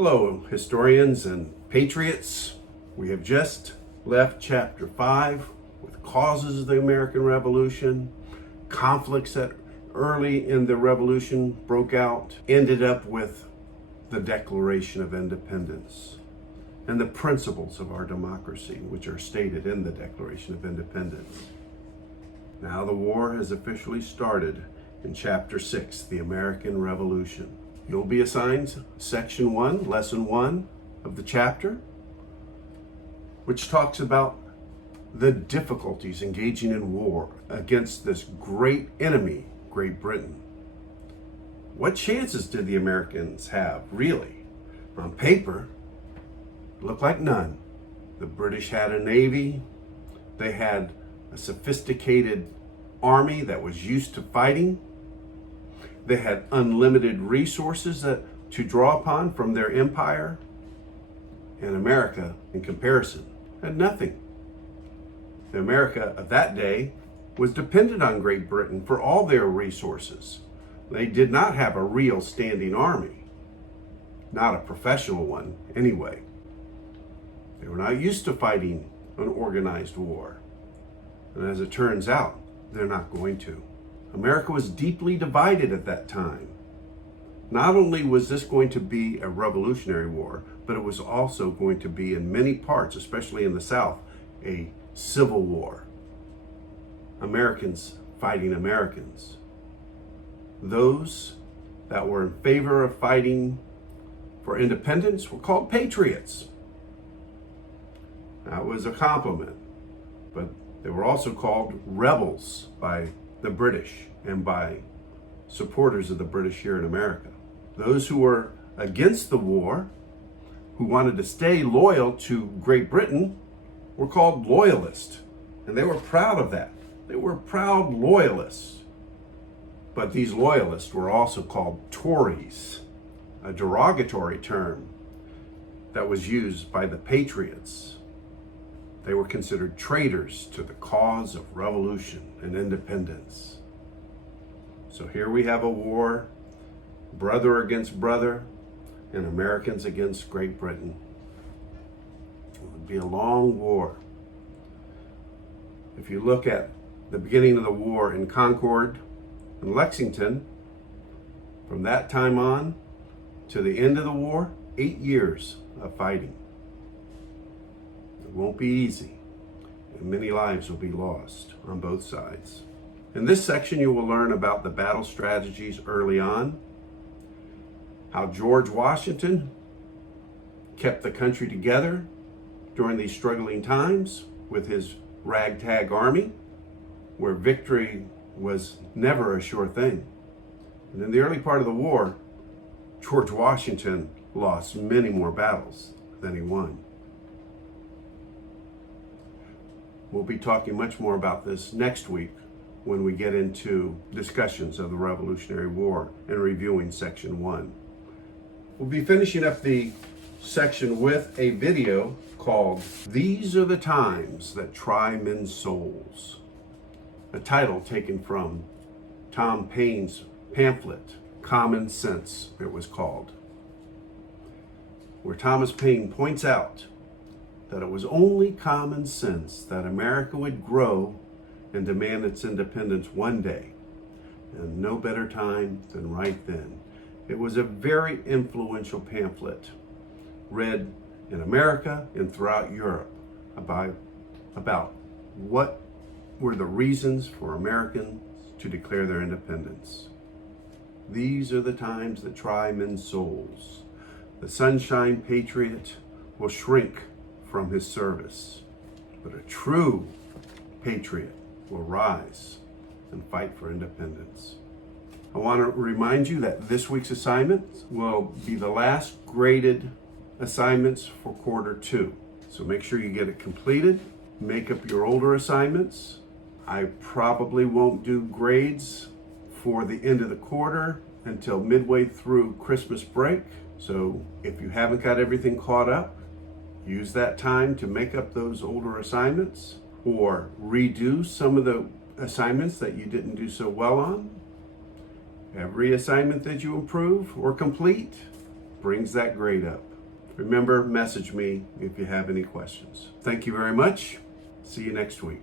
Hello, historians and patriots. We have just left chapter 5 with causes of the American Revolution, conflicts that early in the Revolution broke out, ended up with the Declaration of Independence and the principles of our democracy, which are stated in the Declaration of Independence. Now the war has officially started in chapter 6, the American Revolution. You'll be assigned section 1, lesson 1 of the chapter, which talks about the difficulties engaging in war against this great enemy, Great Britain. What chances did the Americans have, really? On paper, it looked like none. The British had a navy, they had a sophisticated army that was used to fighting. They had unlimited resources to draw upon from their empire. And America, in comparison, had nothing. The America of that day was dependent on Great Britain for all their resources. They did not have a real standing army, not a professional one anyway. They were not used to fighting an organized war. And as it turns out, they're not going to. America was deeply divided at that time. Not only was this going to be a revolutionary war, but it was also going to be in many parts, especially in the South, a civil war. Americans fighting Americans. Those that were in favor of fighting for independence were called patriots. That was a compliment, but they were also called rebels by the British and by supporters of the British here in America. Those who were against the war, who wanted to stay loyal to Great Britain, were called loyalists. And they were proud of that. They were proud loyalists. But these loyalists were also called Tories, a derogatory term that was used by the patriots. They were considered traitors to the cause of revolution and independence. So here we have a war, brother against brother, and Americans against Great Britain. It would be a long war. If you look at the beginning of the war in Concord and Lexington, from that time on to the end of the war, 8 years of fighting. It won't be easy, and many lives will be lost on both sides. In this section, you will learn about the battle strategies early on, how George Washington kept the country together during these struggling times with his ragtag army, where victory was never a sure thing. And in the early part of the war, George Washington lost many more battles than he won. We'll be talking much more about this next week when we get into discussions of the Revolutionary War and reviewing section 1. We'll be finishing up the section with a video called These Are the Times That Try Men's Souls, a title taken from Tom Paine's pamphlet, Common Sense, it was called, where Thomas Paine points out that it was only common sense that America would grow and demand its independence one day, and no better time than right then. It was a very influential pamphlet read in America and throughout Europe about what were the reasons for Americans to declare their independence. These are the times that try men's souls. The sunshine patriot will shrink from his service, but a true patriot will rise and fight for independence. I want to remind you that this week's assignments will be the last graded assignments for quarter 2. So make sure you get it completed. Make up your older assignments. I probably won't do grades for the end of the quarter until midway through Christmas break. So if you haven't got everything caught up, use that time to make up those older assignments or redo some of the assignments that you didn't do so well on. Every assignment that you improve or complete brings that grade up. Remember, message me if you have any questions. Thank you very much. See you next week.